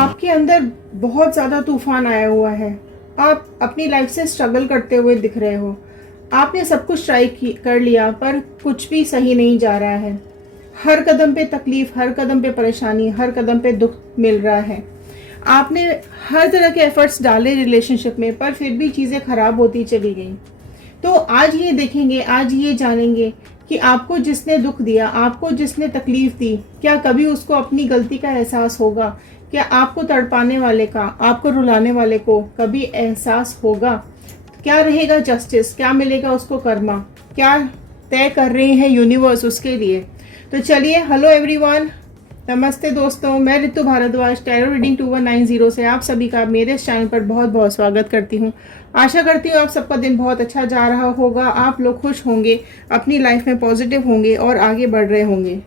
आपके अंदर बहुत ज़्यादा तूफान आया हुआ है। आप अपनी लाइफ से स्ट्रगल करते हुए दिख रहे हो। आपने सब कुछ ट्राई कर लिया पर कुछ भी सही नहीं जा रहा है। हर कदम पे तकलीफ, हर कदम पे परेशानी, हर कदम पे दुख मिल रहा है। आपने हर तरह के एफर्ट्स डाले रिलेशनशिप में पर फिर भी चीज़ें खराब होती चली गई। तो आज ये देखेंगे, आज ये जानेंगे कि आपको जिसने दुख दिया, आपको जिसने तकलीफ दी, क्या कभी उसको अपनी गलती का एहसास होगा? क्या आपको तड़पाने वाले का, आपको रुलाने वाले को कभी एहसास होगा? क्या रहेगा जस्टिस? क्या मिलेगा उसको कर्मा? क्या तय कर रहे हैं यूनिवर्स उसके लिए? तो चलिए, हेलो एवरीवन, नमस्ते दोस्तों, मैं ऋतु भारद्वाज टैरो रीडिंग 2190 से आप सभी का मेरे इस चैनल पर बहुत बहुत स्वागत करती हूँ। आशा करती हूँ आप सबका दिन बहुत अच्छा जा रहा होगा, आप लोग खुश होंगे, अपनी लाइफ में पॉजिटिव होंगे और आगे बढ़ रहे होंगे।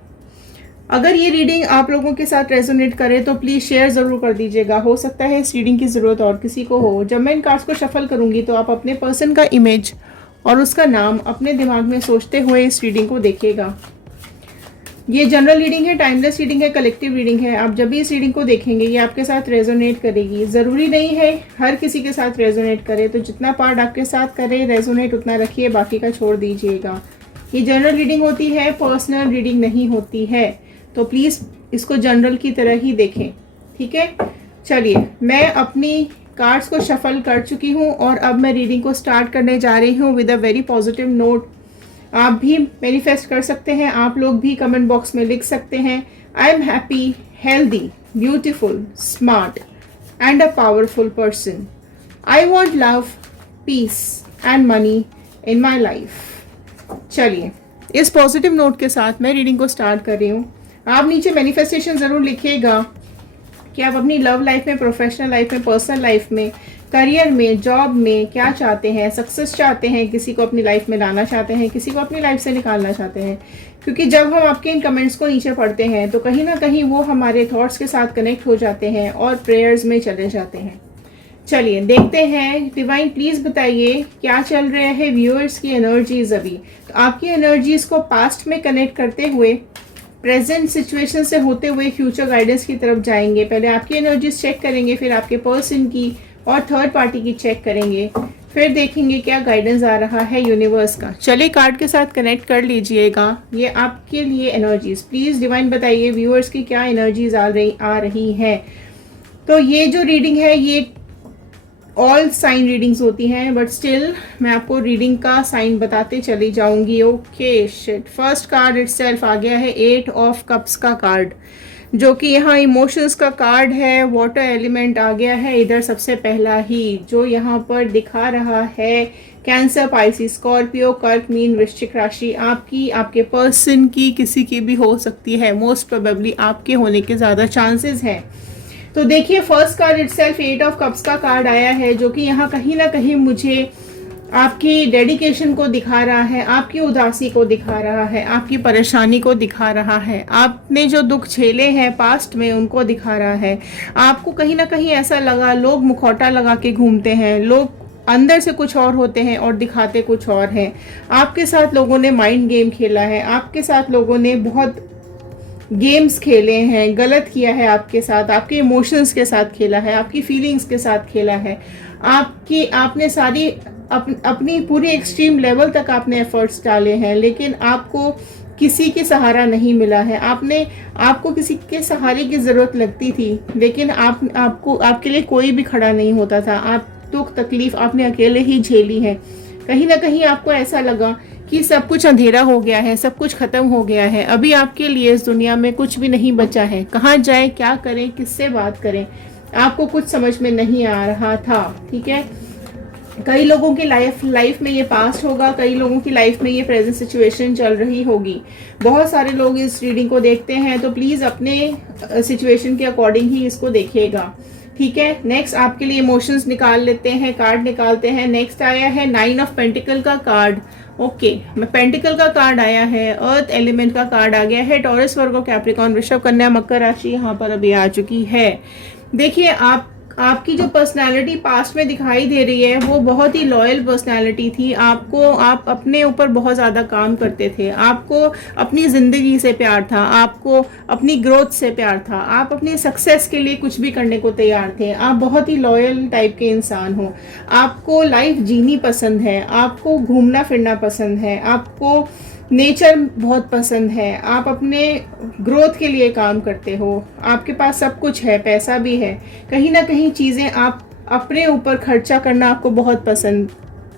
अगर ये रीडिंग आप लोगों के साथ रेजोनेट करे तो प्लीज़ शेयर ज़रूर कर दीजिएगा। हो सकता है इस रीडिंग की ज़रूरत और किसी को हो। जब मैं इन कार्ड्स को शफल करूँगी तो आप अपने पर्सन का इमेज और उसका नाम अपने दिमाग में सोचते हुए इस रीडिंग को देखिएगा। ये जनरल रीडिंग है, टाइमलेस रीडिंग है, कलेक्टिव रीडिंग है। आप जब भी इस रीडिंग को देखेंगे ये आपके साथ रेजोनेट करेगी। ज़रूरी नहीं है हर किसी के साथ रेजोनेट करे, तो जितना पार्ट आपके साथ करे रेजोनेट उतना रखिए, बाकी का छोड़ दीजिएगा। ये जनरल रीडिंग होती है, पर्सनल रीडिंग नहीं होती है, तो प्लीज़ इसको जनरल की तरह ही देखें, ठीक है। चलिए, मैं अपनी कार्ड्स को शफल कर चुकी हूँ और अब मैं रीडिंग को स्टार्ट करने जा रही हूँ with a very positive note. आप भी मैनिफेस्ट कर सकते हैं, आप लोग भी कमेंट बॉक्स में लिख सकते हैं, I am happy, healthy, beautiful, smart and a powerful person. I want love, peace and money in my life. चलिए, इस पॉजिटिव नोट के साथ मैं रीडिंग को स्टार्ट कर रही हूँ। आप नीचे मैनिफेस्टेशन ज़रूर लिखिएगा कि आप अपनी लव लाइफ में, प्रोफेशनल लाइफ में, पर्सनल लाइफ में, करियर में, जॉब में क्या चाहते हैं। सक्सेस चाहते हैं, किसी को अपनी लाइफ में लाना चाहते हैं, किसी को अपनी लाइफ से निकालना चाहते हैं। क्योंकि जब हम आपके इन कमेंट्स को नीचे पढ़ते हैं तो कहीं ना कहीं वो हमारे थॉट्स के साथ कनेक्ट हो जाते हैं और प्रेयर्स में चले जाते हैं। चलिए देखते हैं, डिवाइन प्लीज़ बताइए क्या चल रहा है व्यूअर्स की एनर्जीज अभी। तो आपकी एनर्जीज को पास्ट में कनेक्ट करते हुए, प्रेजेंट सिचुएशन से होते हुए फ्यूचर गाइडेंस की तरफ जाएंगे। पहले आपकी एनर्जीज चेक करेंगे, फिर आपके पर्सन की और थर्ड पार्टी की चेक करेंगे, फिर देखेंगे क्या गाइडेंस आ रहा है यूनिवर्स का। चलिए, कार्ड के साथ कनेक्ट कर लीजिएगा। ये आपके लिए एनर्जीज, प्लीज़ डिवाइन बताइए व्यूअर्स की क्या एनर्जीज आ रही है। तो ये जो रीडिंग है ये ऑल साइन रीडिंग्स होती हैं, बट स्टिल मैं आपको रीडिंग का साइन बताते चली जाऊंगी। Okay shit, first card itself आ गया है 8 ऑफ कप्स का कार्ड, जो कि यहाँ इमोशंस का कार्ड है। वाटर एलिमेंट आ गया है इधर सबसे पहला ही, जो यहाँ पर दिखा रहा है कैंसर, पाइसिस, स्कॉर्पियो, कर्क, मीन, वृश्चिक राशि आपकी, आपके पर्सन की, किसी की भी हो सकती है। मोस्ट प्रोबेबली आपके होने के ज़्यादा चांसेस हैं। तो देखिए, first card itself 8 of cups का कार्ड आया है, जो कि यहाँ कहीं ना कहीं मुझे आपकी डेडिकेशन को दिखा रहा है, आपकी उदासी को दिखा रहा है, आपकी परेशानी को दिखा रहा है, आपने जो दुख झेले हैं पास्ट में उनको दिखा रहा है। आपको कहीं ना कहीं ऐसा लगा, लोग मुखौटा लगा के घूमते हैं, लोग अंदर से कुछ और होते हैं और दिखाते कुछ और हैं। आपके साथ लोगों ने माइंड गेम खेला है, आपके साथ लोगों ने बहुत गेम्स खेले हैं, गलत किया है आपके साथ, आपके इमोशंस के साथ खेला है, आपकी फीलिंग्स के साथ खेला है। आपने सारी अपनी पूरी एक्सट्रीम लेवल तक आपने एफर्ट्स डाले हैं, लेकिन आपको किसी के सहारा नहीं मिला है। आपको किसी के सहारे की ज़रूरत लगती थी, लेकिन आपके लिए कोई भी खड़ा नहीं होता था। आप दुख तकलीफ आपने अकेले ही झेली है। कहीं ना कहीं आपको ऐसा लगा कि सब कुछ अंधेरा हो गया है, सब कुछ खत्म हो गया है, अभी आपके लिए इस दुनिया में कुछ भी नहीं बचा है। कहाँ जाए, क्या करें, किससे बात करें, आपको कुछ समझ में नहीं आ रहा था, ठीक है। कई लोगों की लाइफ में ये पास्ट होगा, कई लोगों की लाइफ में ये प्रेजेंट सिचुएशन चल रही होगी। बहुत सारे लोग इस रीडिंग को देखते हैं, तो प्लीज़ अपने सिचुएशन के अकॉर्डिंग ही इसको देखिएगा, ठीक है। नेक्स्ट आपके लिए इमोशंस निकाल लेते हैं, कार्ड निकालते हैं। नेक्स्ट आया है 9 ऑफ पेंटिकल का कार्ड। ओके, पेंटिकल का कार्ड आया है, अर्थ एलिमेंट का कार्ड आ गया है, टॉरस, वर्गो, कैप्रिकॉर्न, वृषभ, कन्या, मकर राशि यहाँ पर अभी आ चुकी है। देखिए, आपकी जो पर्सनालिटी पास्ट में दिखाई दे रही है वो बहुत ही लॉयल पर्सनालिटी थी। आप अपने ऊपर बहुत ज़्यादा काम करते थे, आपको अपनी ज़िंदगी से प्यार था, आपको अपनी ग्रोथ से प्यार था, आप अपनी सक्सेस के लिए कुछ भी करने को तैयार थे। आप बहुत ही लॉयल टाइप के इंसान हो। आपको लाइफ जीनी पसंद है, आपको घूमना फिरना पसंद है, आपको नेचर बहुत पसंद है, आप अपने ग्रोथ के लिए काम करते हो, आपके पास सब कुछ है, पैसा भी है, कहीं ना कहीं चीज़ें आप अपने ऊपर खर्चा करना आपको बहुत पसंद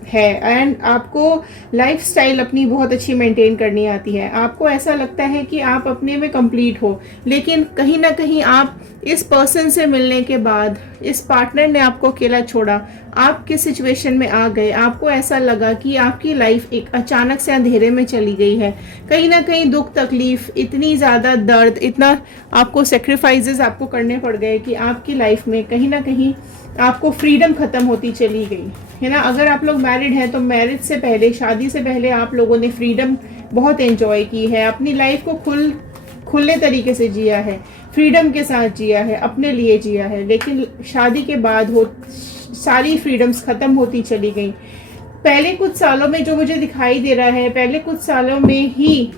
है, एंड आपको लाइफस्टाइल अपनी बहुत अच्छी मेंटेन करनी आती है। आपको ऐसा लगता है कि आप अपने में कंप्लीट हो, लेकिन कहीं ना कहीं आप इस पर्सन से मिलने के बाद, इस पार्टनर ने आपको अकेला छोड़ा, आप किस सिचुएशन में आ गए, आपको ऐसा लगा कि आपकी लाइफ एक अचानक से अंधेरे में चली गई है। कहीं ना कहीं दुख तकलीफ, इतनी ज़्यादा दर्द, इतना आपको सेक्रीफाइसेस आपको करने पड़ गए कि आपकी लाइफ में कहीं ना कहीं आपको फ्रीडम ख़त्म होती चली गई है ना। अगर आप लोग मैरिड हैं तो मैरिज से पहले, शादी से पहले आप लोगों ने फ्रीडम बहुत एंजॉय की है, अपनी लाइफ को खुले तरीके से जिया है, फ्रीडम के साथ जिया है, अपने लिए जिया है। लेकिन शादी के बाद सारी फ्रीडम्स ख़त्म होती चली गई। पहले कुछ सालों में जो मुझे दिखाई दे रहा है, पहले कुछ सालों में ही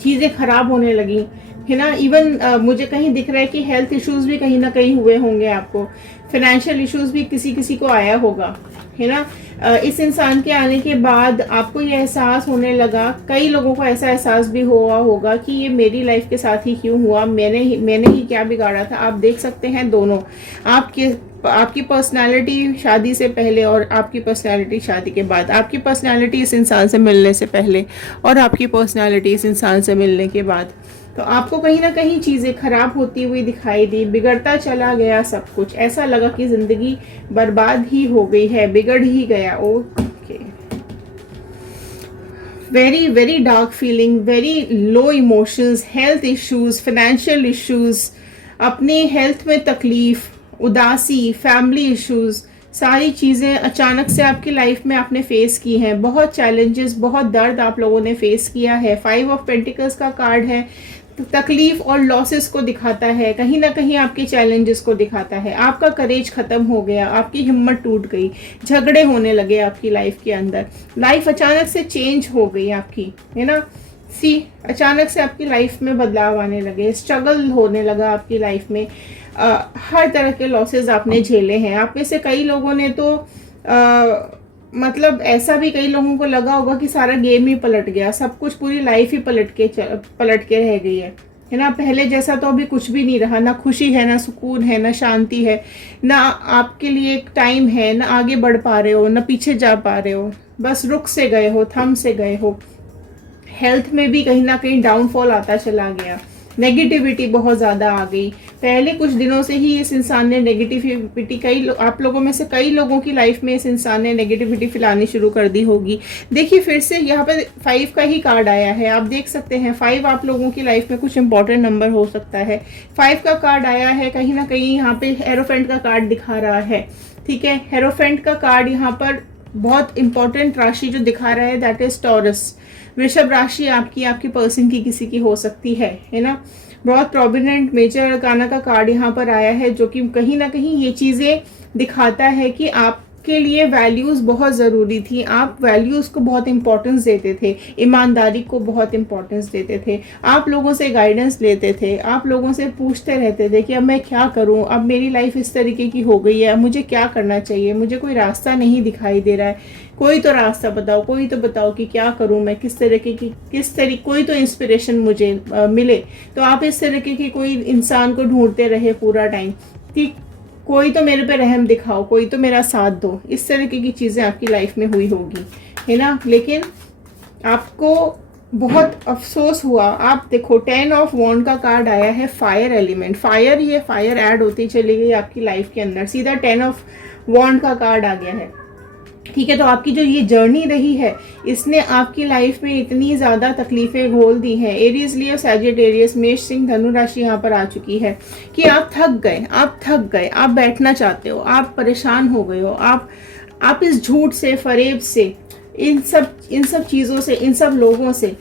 चीज़ें ख़राब होने लगी है ना। इवन मुझे कहीं दिख रहा है कि हेल्थ इश्यूज भी कहीं ना कहीं हुए होंगे, आपको फाइनेंशियल इश्यूज भी किसी किसी को आया होगा है ना। इस इंसान के आने के बाद आपको ये एहसास होने लगा, कई लोगों को ऐसा एहसास भी हुआ होगा कि ये मेरी लाइफ के साथ ही क्यों हुआ, मैंने ही क्या बिगाड़ा था। आप देख सकते हैं दोनों, आपकी पर्सनालिटी शादी से पहले और आपकी पर्सनालिटी शादी के बाद, आपकी पर्सनालिटी इस इंसान से मिलने से पहले और आपकी पर्सनालिटी इस इंसान से मिलने के बाद। तो आपको कहीं ना कहीं चीज़ें खराब होती हुई दिखाई दी, बिगड़ता चला गया सब कुछ, ऐसा लगा कि ज़िंदगी बर्बाद ही हो गई है, बिगड़ ही गया। Okay, very very dark feeling, very low emotions, health issues, financial issues, अपनी हेल्थ में तकलीफ, उदासी, फैमिली इश्यूज, सारी चीज़ें अचानक से आपकी लाइफ में आपने फेस की हैं। बहुत चैलेंजेस, बहुत दर्द आप लोगों ने फेस किया है। 5 ऑफ पेंटिकल्स का कार्ड है, तकलीफ और लॉसेस को दिखाता है, कहीं ना कहीं आपके चैलेंजेस को दिखाता है। आपका करेज खत्म हो गया, आपकी हिम्मत टूट गई, झगड़े होने लगे आपकी लाइफ के अंदर, लाइफ अचानक से चेंज हो गई आपकी, है ना। अचानक से आपकी लाइफ में बदलाव आने लगे, स्ट्रगल होने लगा आपकी लाइफ में। हर तरह के लॉसेस आपने झेले हैं। आप में से कई लोगों ने तो मतलब ऐसा भी कई लोगों को लगा होगा कि सारा गेम ही पलट गया, सब कुछ, पूरी लाइफ ही पलट के रह गई है ना। पहले जैसा तो अभी कुछ भी नहीं रहा, ना खुशी है, ना सुकून है, ना शांति है, ना आपके लिए एक टाइम है, ना आगे बढ़ पा रहे हो, ना पीछे जा पा रहे हो, बस रुक से गए हो, थम से गए हो। हेल्थ में भी कहीं ना कहीं डाउनफॉल आता चला गया, नेगेटिविटी बहुत ज़्यादा आ गई। पहले कुछ दिनों से ही इस इंसान ने नेगेटिविटी, आप लोगों में से कई लोगों की लाइफ में इस इंसान ने नेगेटिविटी फैलानी शुरू कर दी होगी। देखिए फिर से यहाँ पे 5 का ही कार्ड आया है, आप देख सकते हैं 5 आप लोगों की लाइफ में कुछ इंपॉर्टेंट नंबर हो सकता है। 5 का कार्ड आया है, कहीं ना कहीं यहाँ पे हेरोफेंट का कार्ड दिखा रहा है, ठीक है। हेरोफेंट का कार्ड यहाँ पर बहुत इंपॉर्टेंट राशि जो दिखा रहा है, दैट इज टॉरस। वृषभ राशि आपकी पर्सन की किसी की हो सकती है ना। बहुत प्रोमिनेंट मेजर अरकाना का कार्ड यहाँ पर आया है, जो कि कहीं ना कहीं ये चीज़ें दिखाता है कि आपके लिए वैल्यूज़ बहुत ज़रूरी थी, आप वैल्यूज़ को बहुत इंपॉर्टेंस देते थे, ईमानदारी को बहुत इंपॉर्टेंस देते थे, आप लोगों से गाइडेंस लेते थे, आप लोगों से पूछते रहते थे कि अब मैं क्या करूँ, अब मेरी लाइफ इस तरीके की हो गई है, अब मुझे क्या करना चाहिए, मुझे कोई रास्ता नहीं दिखाई दे रहा है, कोई तो रास्ता बताओ, कोई तो बताओ कि क्या करूं मैं, कोई तो इंस्पिरेशन मुझे मिले। तो आप इस तरीके की कोई इंसान को ढूंढते रहे पूरा टाइम कि कोई तो मेरे पे रहम दिखाओ, कोई तो मेरा साथ दो। इस तरीके की चीज़ें आपकी लाइफ में हुई होगी, है ना। लेकिन आपको बहुत अफसोस हुआ। आप देखो 10 ऑफ वॉन्ड का कार्ड आया है, फायर एलिमेंट, फायर ऐड होती चली गई आपकी लाइफ के अंदर, सीधा 10 ऑफ वॉन्ड का कार्ड आ गया है, ठीक है। तो आपकी जो ये जर्नी रही है, इसने आपकी लाइफ में इतनी ज़्यादा तकलीफ़ें घोल दी हैं। एरीज, लियो, सैजिटेरियस, मेष, सिंह, धनु राशि यहाँ पर आ चुकी है कि आप थक गए, आप बैठना चाहते हो, आप परेशान हो गए हो, आप इस झूठ से, फरेब से, इन सब चीज़ों से, इन सब लोगों से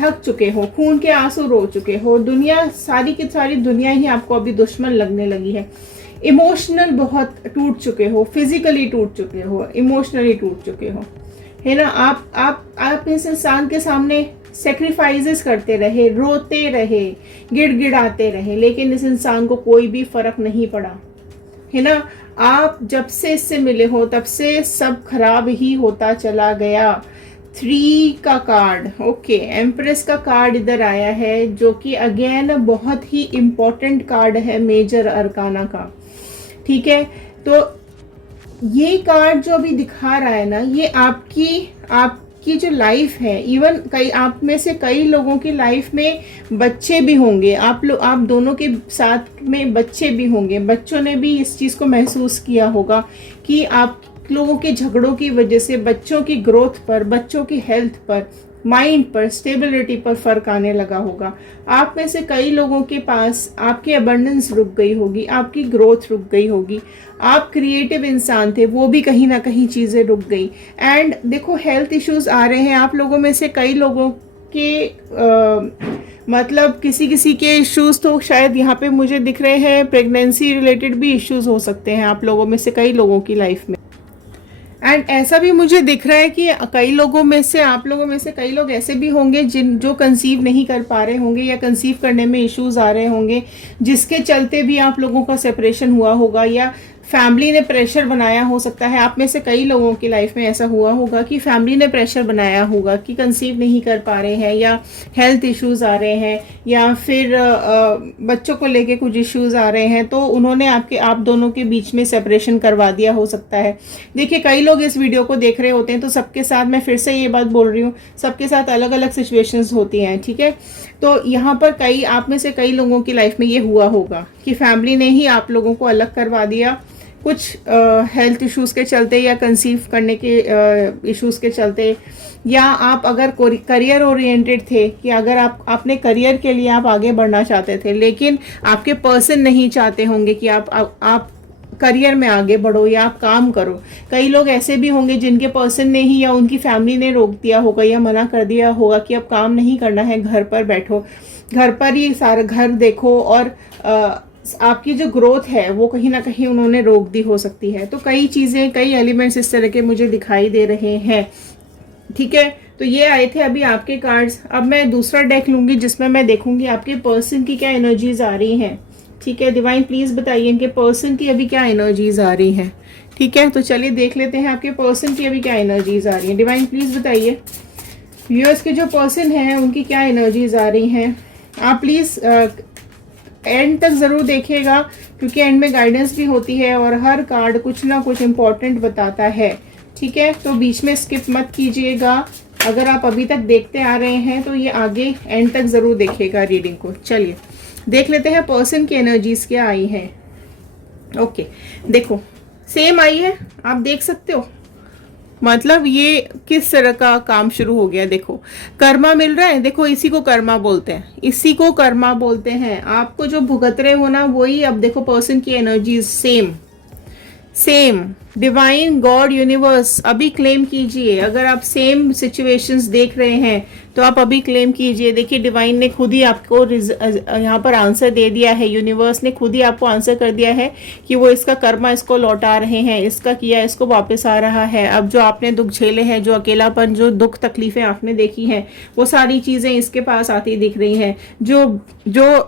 थक चुके हो, खून के आंसू रो चुके हो। सारी की सारी दुनिया ही आपको अभी दुश्मन लगने लगी है। इमोशनल बहुत टूट चुके हो, फिजिकली टूट चुके हो, इमोशनली टूट चुके हो, है ना। आप इस इंसान के सामने सेक्रीफाइसेस करते रहे, रोते रहे, गिड़गिड़ाते रहे, लेकिन इस इंसान को कोई भी फर्क नहीं पड़ा, है ना। आप जब से इससे मिले हो तब से सब खराब ही होता चला गया। 3 का कार्ड, ओके, एम्प्रेस का कार्ड इधर आया है, जो कि अगेन बहुत ही इम्पोर्टेंट कार्ड है मेजर अरकाना का, ठीक है। तो ये कार्ड जो अभी दिखा रहा है ना, ये आपकी जो लाइफ है, इवन कई आप में से कई लोगों की लाइफ में बच्चे भी होंगे, आप दोनों के साथ में बच्चे भी होंगे, बच्चों ने भी इस चीज़ को महसूस किया होगा कि आप लोगों के झगड़ों की वजह से बच्चों की ग्रोथ पर, बच्चों की हेल्थ पर, माइंड पर, स्टेबिलिटी पर फर्क आने लगा होगा। आप में से कई लोगों के पास आपकी अबंडेंस रुक गई होगी, आपकी ग्रोथ रुक गई होगी, आप क्रिएटिव इंसान थे, वो भी कहीं ना कहीं चीज़ें रुक गई। एंड देखो हेल्थ इश्यूज आ रहे हैं आप लोगों में से कई लोगों के मतलब किसी के इश्यूज तो शायद यहाँ पे मुझे दिख रहे हैं, प्रेगनेंसी रिलेटेड भी इश्यूज हो सकते हैं आप लोगों में से कई लोगों की लाइफ में। एंड ऐसा भी मुझे दिख रहा है कि कई लोगों में से, आप लोगों में से कई लोग ऐसे भी होंगे जो कंसीव नहीं कर पा रहे होंगे या कंसीव करने में इश्यूज आ रहे होंगे, जिसके चलते भी आप लोगों का सेपरेशन हुआ होगा या फैमिली ने प्रेशर बनाया हो सकता है। आप में से कई लोगों की लाइफ में ऐसा हुआ होगा कि फैमिली ने प्रेशर बनाया होगा कि कंसीव नहीं कर पा रहे हैं, या हेल्थ इश्यूज आ रहे हैं, या फिर बच्चों को लेके कुछ इश्यूज आ रहे हैं, तो उन्होंने आप दोनों के बीच में सेपरेशन करवा दिया हो सकता है। देखिए कई लोग इस वीडियो को देख रहे होते हैं, तो सबके साथ मैं फिर से ये बात बोल रही हूँ, सबके साथ अलग अलग सिचुएशंस होती हैं, ठीक है। तो यहाँ पर आप में से कई लोगों की लाइफ में ये हुआ होगा कि फैमिली ने ही आप लोगों को अलग करवा दिया, कुछ हेल्थ इश्यूज के चलते या कंसीव करने के इश्यूज के चलते, या आप अगर करियर ओरिएंटेड थे कि अगर अपने करियर के लिए आप आगे बढ़ना चाहते थे, लेकिन आपके पर्सन नहीं चाहते होंगे कि आप करियर में आगे बढ़ो या आप काम करो। कई लोग ऐसे भी होंगे जिनके पर्सन ने ही या उनकी फैमिली ने रोक दिया होगा या मना कर दिया होगा कि अब काम नहीं करना है, घर पर बैठो, घर पर ही सारा घर देखो, और आपकी जो ग्रोथ है वो कहीं ना कहीं उन्होंने रोक दी हो सकती है। तो कई चीज़ें, कई एलिमेंट्स इस तरह के मुझे दिखाई दे रहे हैं, ठीक है। तो ये आए थे अभी आपके कार्ड्स। अब मैं दूसरा डेक लूंगी जिसमें मैं देखूंगी आपके पर्सन की क्या एनर्जीज आ रही हैं, ठीक है। डिवाइन प्लीज बताइए कि पर्सन की अभी क्या एनर्जीज आ रही हैं, ठीक है। तो चलिए देख लेते हैं आपके पर्सन की अभी क्या एनर्जीज आ रही हैं। डिवाइन प्लीज बताइए व्यूअर्स के जो पर्सन हैं उनकी क्या एनर्जीज आ रही हैं। आप प्लीज एंड तक ज़रूर देखिएगा, क्योंकि एंड में गाइडेंस भी होती है और हर कार्ड कुछ ना कुछ इम्पोर्टेंट बताता है, ठीक है। तो बीच में स्किप मत कीजिएगा। अगर आप अभी तक देखते आ रहे हैं तो ये आगे एंड तक ज़रूर देखिएगा रीडिंग को। चलिए देख लेते हैं पर्सन की एनर्जीज क्या आई हैं। ओके, देखो सेम आई है, आप देख सकते हो, मतलब ये किस तरह का काम शुरू हो गया। देखो कर्मा मिल रहा है, देखो इसी को कर्मा बोलते हैं, इसी को कर्मा बोलते हैं। आपको जो भुगत रहे हो ना वही, अब देखो पर्सन की energy same divine God universe अभी क्लेम कीजिए। अगर आप सेम सिचुएशंस देख रहे हैं तो आप अभी क्लेम कीजिए। देखिए डिवाइन ने खुद ही आपको यहाँ पर आंसर दे दिया है, यूनिवर्स ने खुद ही आपको आंसर कर दिया है कि वो इसका कर्मा इसको लौटा रहे हैं, इसका किया इसको वापस आ रहा है। अब जो आपने दुख झेले हैं, जो अकेलापन, जो दुख तकलीफें आपने देखी हैं, वो सारी चीज़ें इसके पास आती दिख रही हैं। जो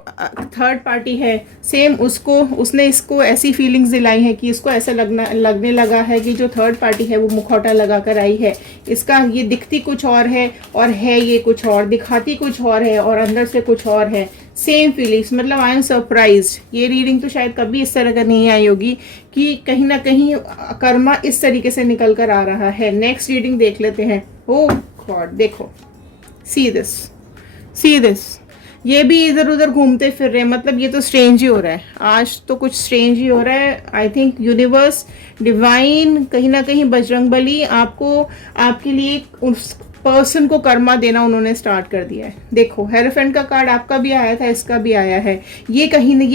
थर्ड पार्टी है सेम उसने इसको ऐसी फीलिंग्स दिलाई हैं कि इसको ऐसा लगने लगा है कि जो थर्ड पार्टी है वो मुखौटा लगा कर आई है। इसका ये दिखती कुछ और है और है ये कुछ और, दिखाती कुछ और है और अंदर से कुछ और है। सेम फीलिंग्स, मतलब आई एम सरप्राइज्ड। ये रीडिंग तो शायद कभी इस तरह का नहीं आई होगी कि कहीं ना कहीं कर्मा इस तरीके से निकल कर आ रहा है। नेक्स्ट रीडिंग देख लेते हैं। ओह गॉड, देखो सी दिस, ये भी इधर उधर घूमते फिर रहे हैं, मतलब ये तो स्ट्रेंज ही हो रहा है, आज तो कुछ स्ट्रेंज ही हो रहा है। आई थिंक यूनिवर्स, डिवाइन, कहीं ना कहीं बजरंगबली आपको, आपके लिए उस पर्सन को कर्मा देना उन्होंने स्टार्ट कर दिया है। देखो हेरोफेंट का कार्ड आपका भी आया था, इसका भी आया है। ये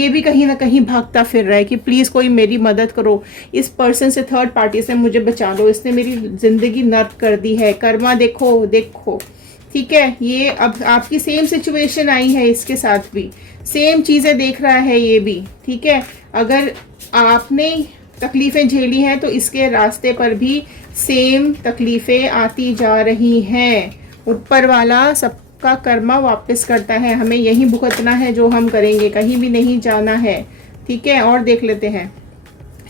भी कहीं ना कहीं भागता फिर रहा है कि प्लीज कोई मेरी मदद करो, इस पर्सन से, थर्ड पार्टी से मुझे बचा लो, इसने मेरी जिंदगी नर्क कर दी है। कर्मा देखो ठीक है, ये अब आपकी सेम सिचुएशन आई है, इसके साथ भी सेम चीजें देख रहा है ये भी। ठीक है, अगर आपने तकलीफें झेली हैं तो इसके रास्ते पर भी सेम तकलीफें आती जा रही हैं। ऊपर वाला सबका कर्मा वापस करता है, हमें यही भुगतना है जो हम करेंगे, कहीं भी नहीं जाना है। ठीक है, और देख लेते हैं,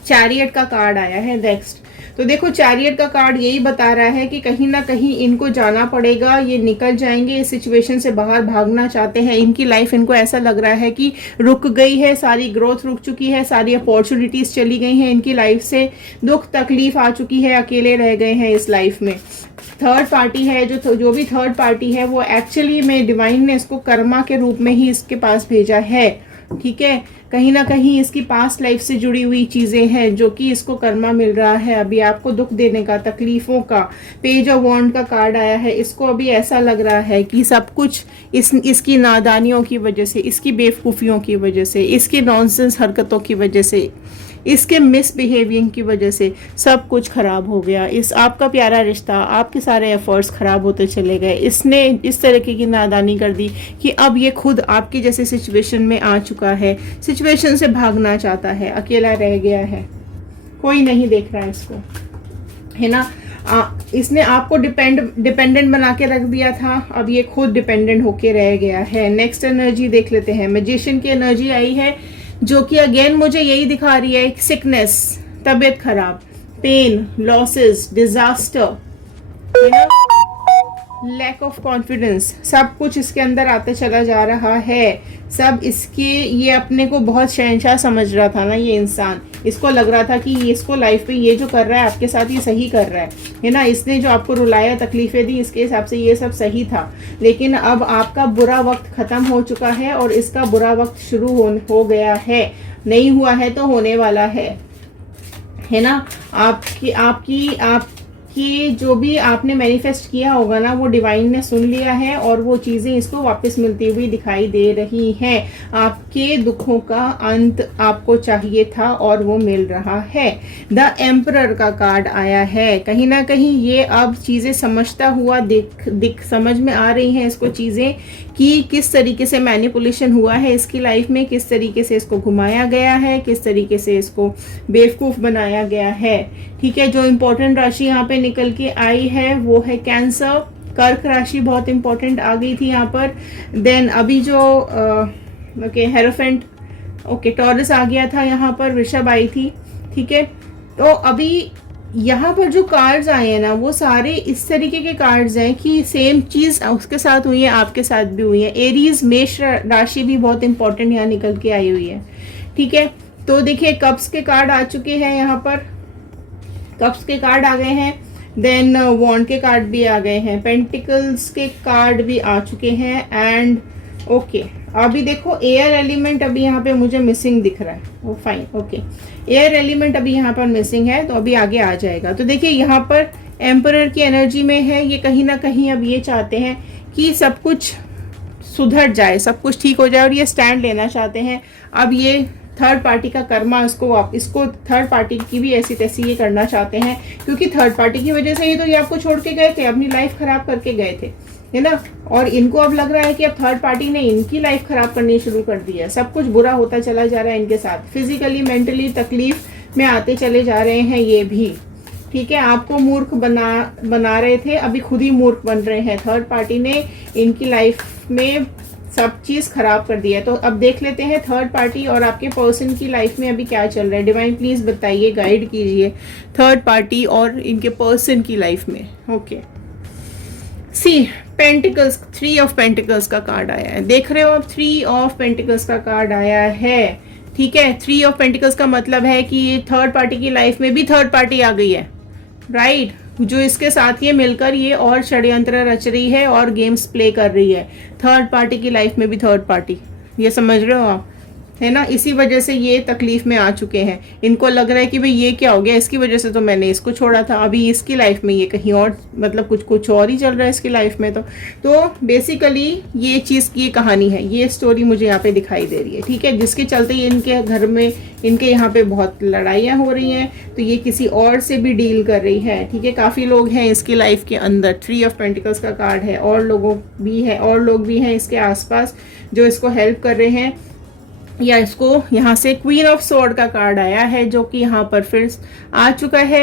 चैरियट का कार्ड आया है नेक्स्ट। तो देखो चैरियट का कार्ड यही बता रहा है कि कहीं ना कहीं इनको जाना पड़ेगा, ये निकल जाएंगे, इस सिचुएशन से बाहर भागना चाहते हैं। इनकी लाइफ, इनको ऐसा लग रहा है कि रुक गई है, सारी ग्रोथ रुक चुकी है, सारी अपॉर्चुनिटीज चली गई हैं इनकी लाइफ से, दुख तकलीफ आ चुकी है, अकेले रह गए हैं इस लाइफ में। थर्ड पार्टी है, जो भी थर्ड पार्टी है वो एक्चुअली में डिवाइन ने इसको कर्मा के रूप में ही इसके पास भेजा है। ठीक है, कहीं ना कहीं इसकी पास्ट लाइफ से जुड़ी हुई चीजें हैं जो कि इसको कर्मा मिल रहा है अभी आपको दुख देने का, तकलीफों का। पेज ऑफ वॉन्ड का कार्ड आया है, इसको अभी ऐसा लग रहा है कि सब कुछ इसकी नादानियों की वजह से, इसकी बेवकूफ़ियों की वजह से, इसकी नॉनसेंस हरकतों की वजह से, इसके मिसबिहेवियरिंग की वजह से सब कुछ खराब हो गया। इस आपका प्यारा रिश्ता, आपके सारे एफर्ट्स खराब होते चले गए। इसने इस तरीके की नादानी कर दी कि अब ये खुद आपकी जैसे सिचुएशन में आ चुका है, सिचुएशन से भागना चाहता है, अकेला रह गया है, कोई नहीं देख रहा है इसको, है ना। इसने आपको डिपेंडेंट बना के रख दिया था, अब ये खुद डिपेंडेंट होके रह गया है। नेक्स्ट एनर्जी देख लेते हैं, मैजिशियन की एनर्जी आई है जो कि अगेन मुझे यही दिखा रही है, सिकनेस, तबीयत खराब, पेन, लॉसेस, डिजास्टर, है ना, लैक ऑफ कॉन्फिडेंस, सब कुछ इसके अंदर आते चला जा रहा है। सब इसके, ये अपने को बहुत शहंशाह समझ रहा था ना ये इंसान, इसको लग रहा था कि इसको लाइफ में ये जो कर रहा है आपके साथ ये सही कर रहा है ना। इसने जो आपको रुलाया, तकलीफें दी, इसके हिसाब से ये सब सही था। लेकिन अब आपका बुरा वक्त खत्म हो चुका है और इसका बुरा वक्त शुरू हो गया है, नहीं हुआ है तो होने वाला है ना। कि जो भी आपने मैनिफेस्ट किया होगा ना वो डिवाइन ने सुन लिया है और वो चीज़ें इसको वापस मिलती हुई दिखाई दे रही हैं। आपके दुखों का अंत आपको चाहिए था और वो मिल रहा है। द एम्परर का कार्ड आया है, कहीं ना कहीं ये अब चीज़ें समझता हुआ समझ में आ रही हैं इसको चीज़ें कि किस तरीके से मैनिपुलेशन हुआ है इसकी लाइफ में, किस तरीके से इसको घुमाया गया है, किस तरीके से इसको बेवकूफ़ बनाया गया है। ठीक है, जो इम्पोर्टेंट राशि यहाँ पे निकल के आई है वो है कैंसर, कर्क राशि बहुत इंपॉर्टेंट आ गई थी यहाँ पर। देन अभी जो हेरोफेंट, टॉरस आ गया था यहाँ पर, वृषभ आई थी। ठीक है, तो अभी यहाँ पर जो कार्ड्स आए हैं ना वो सारे इस तरीके के कार्ड्स हैं कि सेम चीज़ उसके साथ हुई है, आपके साथ भी हुई है। एरीज, मेष राशि भी बहुत इंपॉर्टेंट यहाँ निकल के आई हुई है। ठीक है, तो देखिए कप्स के कार्ड आ चुके हैं यहाँ पर, कप्स के कार्ड आ गए हैं, देन वॉन्ड के कार्ड भी आ गए हैं, पेंटिकल्स के कार्ड भी आ चुके हैं, एंड अभी देखो एयर एलिमेंट अभी यहाँ पे मुझे मिसिंग दिख रहा है, वो फाइन, एयर एलिमेंट अभी यहाँ पर मिसिंग है, तो अभी आगे आ जाएगा। तो देखिए यहाँ पर एम्परर की एनर्जी में है, ये कहीं ना कहीं अब ये चाहते हैं कि सब कुछ सुधर जाए, सब कुछ ठीक हो जाए, और ये स्टैंड लेना चाहते हैं। अब ये थर्ड पार्टी का कर्मा इसको थर्ड पार्टी की भी ऐसी तैसी ये करना चाहते हैं, क्योंकि थर्ड पार्टी की वजह से ही तो ये आपको छोड़ के गए थे, अपनी लाइफ खराब करके गए थे, है ना। और इनको अब लग रहा है कि अब थर्ड पार्टी ने इनकी लाइफ खराब करनी शुरू कर दी है, सब कुछ बुरा होता चला जा रहा है इनके साथ, फिजिकली मेंटली तकलीफ में आते चले जा रहे हैं ये भी। ठीक है, आपको मूर्ख बना रहे थे, अभी खुद ही मूर्ख बन रहे हैं। थर्ड पार्टी ने इनकी लाइफ में सब चीज़ खराब कर दी है। तो अब देख लेते हैं थर्ड पार्टी और आपके पर्सन की लाइफ में अभी क्या चल रहा है। डिवाइन प्लीज़ बताइए, गाइड कीजिए थर्ड पार्टी और इनके पर्सन की लाइफ में। सी पेंटिकल्स, 3 ऑफ पेंटिकल्स का कार्ड आया है, देख रहे हो आप, 3 ऑफ पेंटिकल्स का कार्ड आया है। ठीक है, 3 ऑफ पेंटिकल्स का मतलब है कि थर्ड पार्टी की लाइफ में भी थर्ड पार्टी आ गई है, राइट, जो इसके साथ ये मिलकर ये और षड्यंत्र रच रही है और गेम्स प्ले कर रही है। थर्ड पार्टी की लाइफ में भी थर्ड पार्टी, ये समझ रहे हो आप। है ना, इसी वजह से ये तकलीफ में आ चुके हैं। इनको लग रहा है कि भाई ये क्या हो गया, इसकी वजह से तो मैंने इसको छोड़ा था, अभी इसकी लाइफ में ये कहीं और, मतलब कुछ और ही चल रहा है इसकी लाइफ में। तो बेसिकली ये चीज़ की कहानी है, ये स्टोरी मुझे यहाँ पे दिखाई दे रही है, ठीक है, जिसके चलते इनके घर में, इनके यहाँ पे बहुत लड़ाइयाँ हो रही हैं, तो ये किसी और से भी डील कर रही है, ठीक है। काफ़ी लोग हैं इसकी लाइफ के अंदर, 3 ऑफ पेंटिकल्स का कार्ड है, और लोग भी हैं इसके आसपास जो इसको हेल्प कर रहे हैं, या इसको यहाँ से क्वीन ऑफ स्वॉर्ड का कार्ड आया है जो कि यहाँ पर फिर आ चुका है।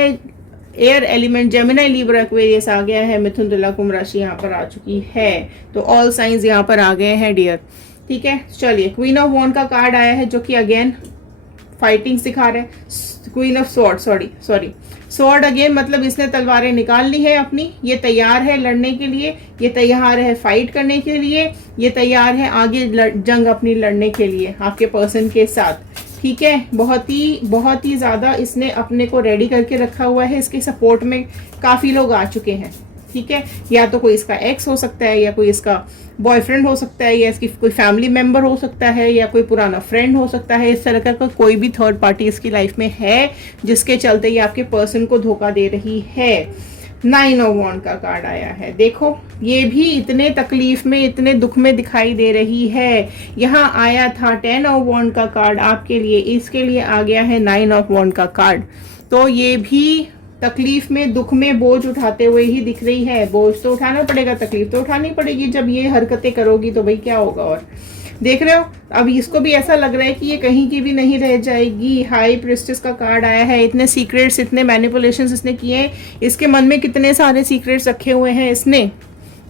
Air element Gemini Libra Aquarius आ गया है, मिथुन तुला कुंभ राशि यहाँ पर आ चुकी है, तो ऑल साइंस यहाँ पर आ गए हैं डियर, ठीक है। चलिए, क्वीन ऑफ वॉन्ड का कार्ड आया है जो कि अगेन फाइटिंग सिखा रहे हैं। Queen of sword, sorry sword again, मतलब इसने तलवारें निकाल ली है अपनी, ये तैयार है लड़ने के लिए, ये तैयार है फाइट करने के लिए, ये तैयार है आगे जंग अपनी लड़ने के लिए आपके पर्सन के साथ, ठीक है। बहुत ही ज़्यादा इसने अपने को रेडी करके रखा हुआ है। इसके सपोर्ट में काफ़ी लोग आ चुके हैं, ठीक है, या तो कोई इसका एक्स हो सकता है, या कोई इसका बॉयफ्रेंड हो सकता है, या इसकी कोई फैमिली मेंबर हो सकता है, या कोई पुराना फ्रेंड हो सकता है। इस तरह का कोई भी थर्ड पार्टी इसकी लाइफ में है जिसके चलते ये आपके पर्सन को धोखा दे रही है। 9 ऑफ वॉन्ड का कार्ड आया है, देखो ये भी इतने तकलीफ में, इतने दुख में दिखाई दे रही है। यहाँ आया था 10 ऑफ वॉन्ड का कार्ड आपके लिए, इसके लिए आ गया है 9 ऑफ वॉन्ड का कार्ड। तो ये भी तकलीफ में, दुख में बोझ उठाते हुए ही दिख रही है। बोझ तो उठाना पड़ेगा, तकलीफ तो उठानी पड़ेगी, जब ये हरकतें करोगी तो भाई क्या होगा। और देख रहे हो, अब इसको भी ऐसा लग रहा है कि ये कहीं की भी नहीं रह जाएगी। हाई प्रिस्टेस का कार्ड आया है, इतने सीक्रेट्स, इतने मैनिपुलेशंस इसने किए, इसके मन में कितने सारे सीक्रेट्स रखे हुए हैं इसने,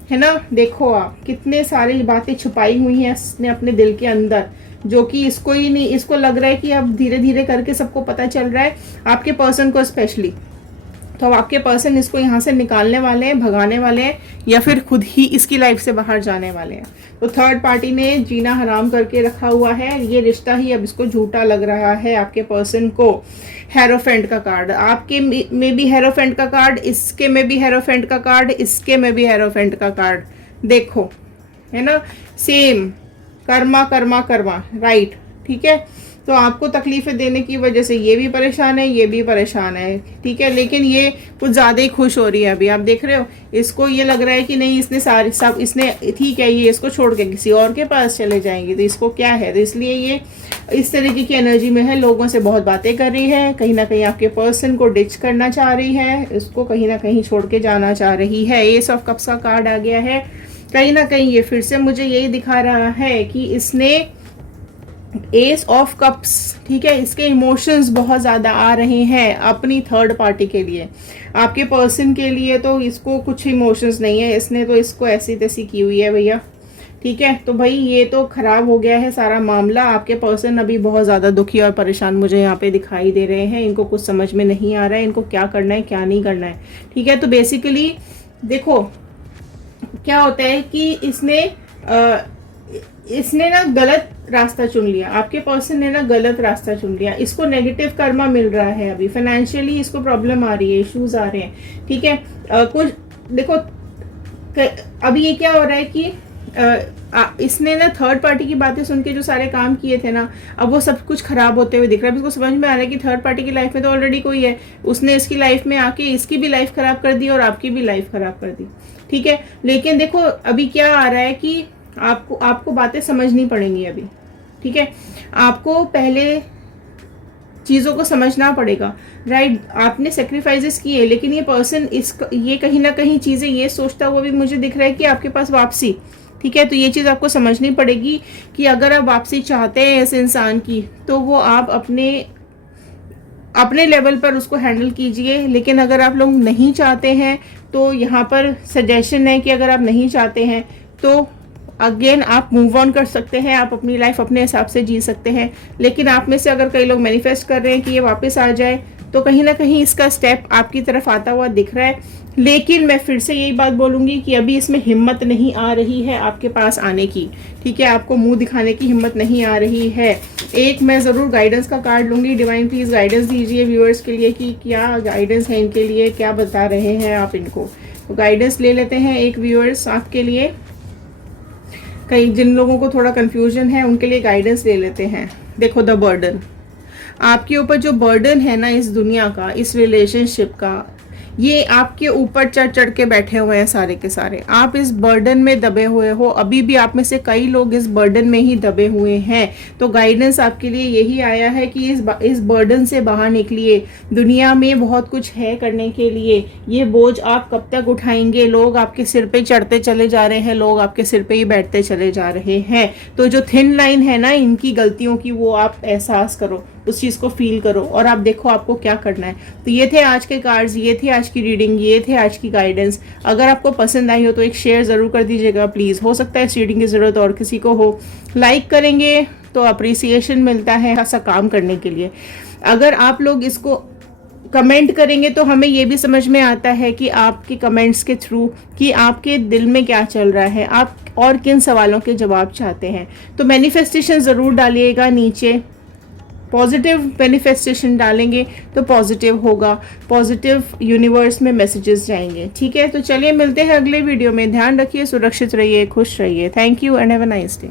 है ना। देखो आप, कितने सारी बातें छुपाई हुई हैं इसने अपने दिल के अंदर, जो कि इसको ही नहीं, इसको लग रहा है कि अब धीरे धीरे करके सबको पता चल रहा है, आपके पर्सन को स्पेशली। तो अब आपके पर्सन इसको यहाँ से निकालने वाले हैं, भगाने वाले हैं, या फिर खुद ही इसकी लाइफ से बाहर जाने वाले हैं। तो थर्ड पार्टी ने जीना हराम करके रखा हुआ है, ये रिश्ता ही अब इसको झूठा लग रहा है आपके पर्सन को। हेरोफेंट का कार्ड आपके में भी, हेरोफेंट का कार्ड इसके में भी, हेरोफेंट का कार्ड इसके में भी, हेरोफेंट का कार्ड देखो, है ना, सेम कर्मा कर्मा कर्मा, राइट, ठीक है। तो आपको तकलीफें देने की वजह से ये भी परेशान है, ये भी परेशान है, ठीक है, लेकिन ये कुछ ज़्यादा ही खुश हो रही है अभी। आप देख रहे हो, इसको ये लग रहा है कि नहीं, इसने सारी सब, इसने ठीक है, ये इसको छोड़ के किसी और के पास चले जाएंगे तो इसको क्या है, तो इसलिए ये इस तरीके की एनर्जी में है, लोगों से बहुत बातें कर रही है, कहीं ना कहीं आपके पर्सन को डिच करना चाह रही है, इसको कहीं ना कहीं छोड़ के जाना चाह रही है। एस ऑफ कप्स का कार्ड आ गया है, कहीं ना कहीं ये फिर से मुझे यही दिखा रहा है कि इसने एस ऑफ कप्स, ठीक है, इसके इमोशंस बहुत ज़्यादा आ रहे हैं अपनी थर्ड पार्टी के लिए। आपके पर्सन के लिए तो इसको कुछ इमोशंस नहीं है, इसने तो इसको ऐसी तैसी की हुई है भैया, ठीक है। तो भाई ये तो खराब हो गया है सारा मामला। आपके पर्सन अभी बहुत ज़्यादा दुखी और परेशान मुझे यहाँ पे दिखाई दे रहे हैं, इनको कुछ समझ में नहीं आ रहा है, इनको क्या करना है क्या नहीं करना है, ठीक है। तो बेसिकली देखो क्या होता है कि इसने ना गलत रास्ता चुन लिया, आपके पर्सन ने ना गलत रास्ता चुन लिया, इसको नेगेटिव कर्मा मिल रहा है, अभी फाइनेंशियली इसको प्रॉब्लम आ रही है, इश्यूज आ रहे हैं, ठीक है। कुछ देखो अभी ये क्या हो रहा है कि इसने ना थर्ड पार्टी की बातें सुन के जो सारे काम किए थे ना, अब वो सब कुछ खराब होते हुए दिख रहा है। इसको समझ में आ रहा है कि थर्ड पार्टी की लाइफ में तो ऑलरेडी कोई है, उसने इसकी लाइफ में आके इसकी भी लाइफ खराब कर दी और आपकी भी लाइफ खराब कर दी, ठीक है। लेकिन देखो अभी क्या आ रहा है कि आपको बातें समझनी पड़ेंगी अभी, ठीक है। आपको पहले चीज़ों को समझना पड़ेगा, राइट। आपने सेक्रीफाइसेस किए, लेकिन ये पर्सन ये कहीं ना कहीं चीज़ें ये सोचता हुआ भी मुझे दिख रहा है कि आपके पास वापसी, ठीक है। तो ये चीज़ आपको समझनी पड़ेगी कि अगर आप वापसी चाहते हैं इस इंसान की, तो वो आप अपने लेवल पर उसको हैंडल कीजिए। लेकिन अगर आप लोग नहीं चाहते हैं तो यहाँ पर सजेशन है कि अगर आप नहीं चाहते हैं तो अगेन आप मूव ऑन कर सकते हैं, आप अपनी लाइफ अपने हिसाब से जी सकते हैं। लेकिन आप में से अगर कई लोग मैनिफेस्ट कर रहे हैं कि ये वापस आ जाए, तो कहीं ना कहीं इसका स्टेप आपकी तरफ आता हुआ दिख रहा है। लेकिन मैं फिर से यही बात बोलूँगी कि अभी इसमें हिम्मत नहीं आ रही है आपके पास आने की, ठीक है। आपको मुंह दिखाने की हिम्मत नहीं आ रही है। एक मैं ज़रूर गाइडेंस का कार्ड लूँगी। डिवाइन प्लीज़ गाइडेंस दीजिए व्यूअर्स के लिए कि क्या गाइडेंस है इनके लिए, क्या बता रहे हैं आप इनको। तो गाइडेंस ले लेते हैं एक व्यूअर्स आपके लिए, कई जिन लोगों को थोड़ा कन्फ्यूजन है उनके लिए गाइडेंस ले लेते हैं। देखो द बर्डन, आपके ऊपर जो बर्डन है ना इस दुनिया का, इस रिलेशनशिप का, ये आपके ऊपर चढ़ चढ़ के बैठे हुए हैं सारे के सारे। आप इस बर्डन में दबे हुए हो, अभी भी आप में से कई लोग इस बर्डन में ही दबे हुए हैं। तो गाइडेंस आपके लिए यही आया है कि इस बर्डन से बाहर निकलिए। दुनिया में बहुत कुछ है करने के लिए, ये बोझ आप कब तक उठाएंगे? लोग आपके सिर पे चढ़ते चले जा रहे हैं, लोग आपके सिर पे ही बैठते चले जा रहे हैं। तो जो थिन लाइन है ना इनकी गलतियों की, वो आप एहसास करो, उस चीज़ को फील करो और आप देखो आपको क्या करना है। तो ये थे आज के कार्ड्स, ये थी आज की रीडिंग, ये थे आज की गाइडेंस। अगर आपको पसंद आई हो तो एक शेयर ज़रूर कर दीजिएगा प्लीज़। हो सकता है इस रीडिंग की ज़रूरत और किसी को हो। लाइक करेंगे तो अप्रिसिएशन मिलता है ऐसा काम करने के लिए। अगर आप लोग इसको कमेंट करेंगे तो हमें ये भी समझ में आता है कि आपके कमेंट्स के थ्रू कि आपके दिल में क्या चल रहा है, आप और किन सवालों के जवाब चाहते हैं। तो मैनिफेस्टेशन ज़रूर डालिएगा नीचे, पॉजिटिव मैनिफेस्टेशन डालेंगे तो पॉजिटिव होगा, पॉजिटिव यूनिवर्स में मैसेजेस जाएंगे। ठीक है, तो चलिए मिलते हैं अगले वीडियो में। ध्यान रखिए, सुरक्षित रहिए, खुश रहिए। Thank you and have a nice day.